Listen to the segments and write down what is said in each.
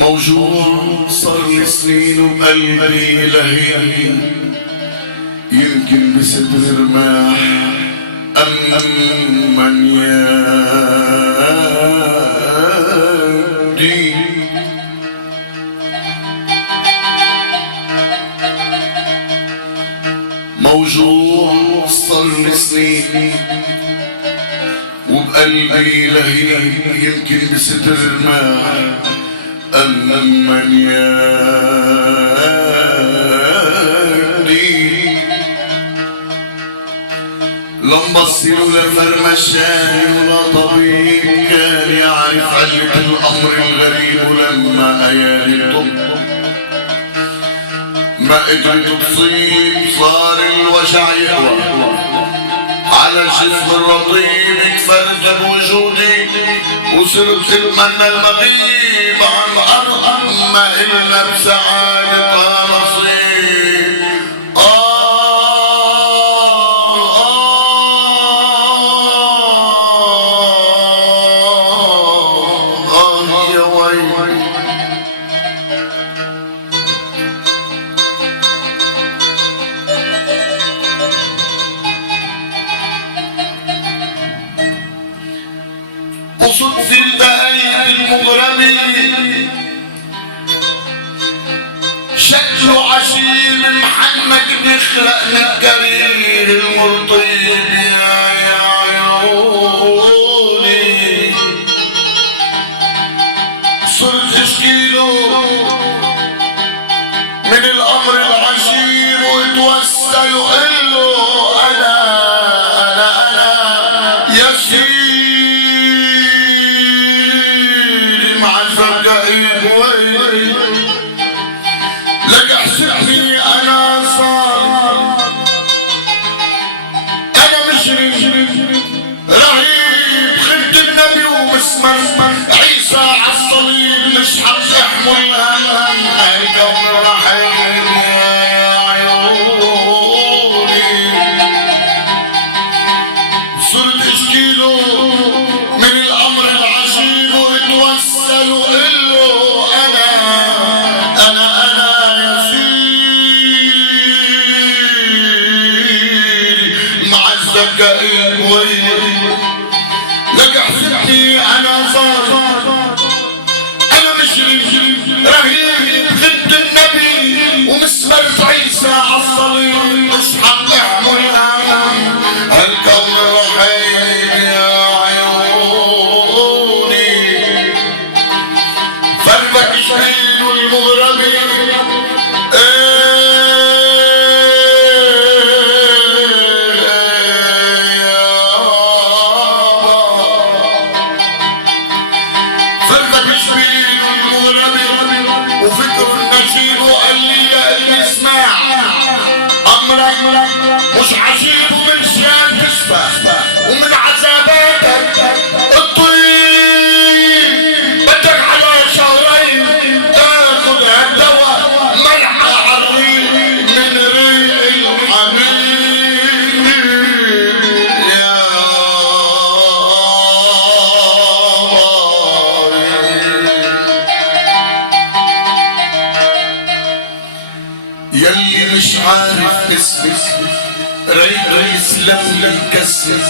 موجوع صار لي سنين وقلبي لهي يمكن بصدر رماح من يدي موجوع صار لي سنين وبقلبي لهي يمكن بصدر رماح من يدي لم بصير ولا فرمشاني ولا طبيب كان يعرف علة الأمر الغريب ولما أيالي الطب ما قدرت تصيب صار الوجع يقوى على الجسم الرطيب اكفرت بوجودي وصرت اتمنى المغيب عن الارض ما الا بسعادتها نصيب يا ويلي وصد في البايع المغربي شكله عشير محمد بيخلق من الكريم المرطيب يا عيوني صرت اشكيله من الامر العشير واتوسل له انا يا سيدي مع الفقائر لك احسبني انا صار انا مشرف رهيب خدت النبي ومسمر عيسى عالصليب مش حيحمل هم الكون رحيم يا عيوني صرت اشكيله من الامر العجيب واتوسل له انا يا سيدي مع الذكاء لك احسبني انا صار انا مش رهيب خد النبي ومسمرت عيسى عالصليب مش حيحمل هم هالكون رحيم يا عيوني فربك شهيد المغربي عمرك مش عجيب ومن شان تشفى ومن عذاباتك الطويل بدك على شهرين تاخذ هالدواء ملحة عالريق من ريق الحبيب يا يلي مش عارف اسمك ريت يسلم لي كسر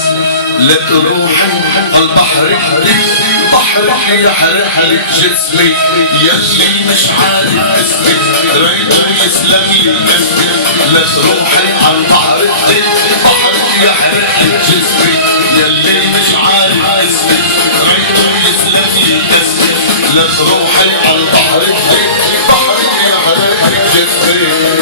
لا تروحي عالبحر البحر يحرق لك جسمي يلي مش عارف اسمك ريت يسلم لي كسر لا تروحي عالبحر البحر يحرق لك جسمي يلي مش عارف اسمك ريت يسلم لي كسر لا تروحي عالبحر البحر يحرق لك جسمي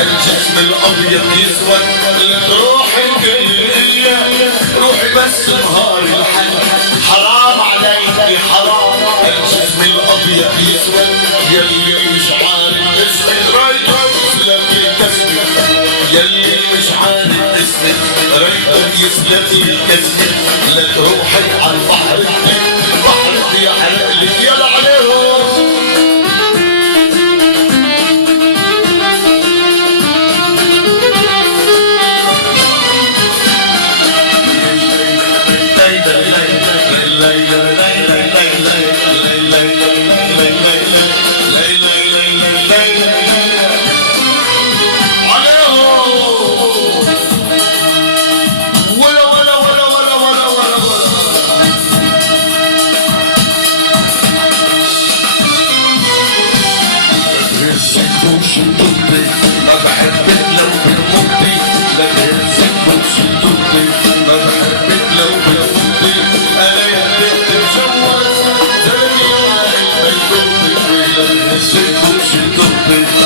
الجسم الابيض يسود تروحي كل الايام روحي بس نهار الحل حرام عليك حرام الجسم الابيض يسود يلي مش عارف اسمك رايت يسلم لي كسمك يلي مش عارف اسمك رايت يسلم لي كسمك لا تروحي عالبحر البحر يحرق لك يلا عليهم She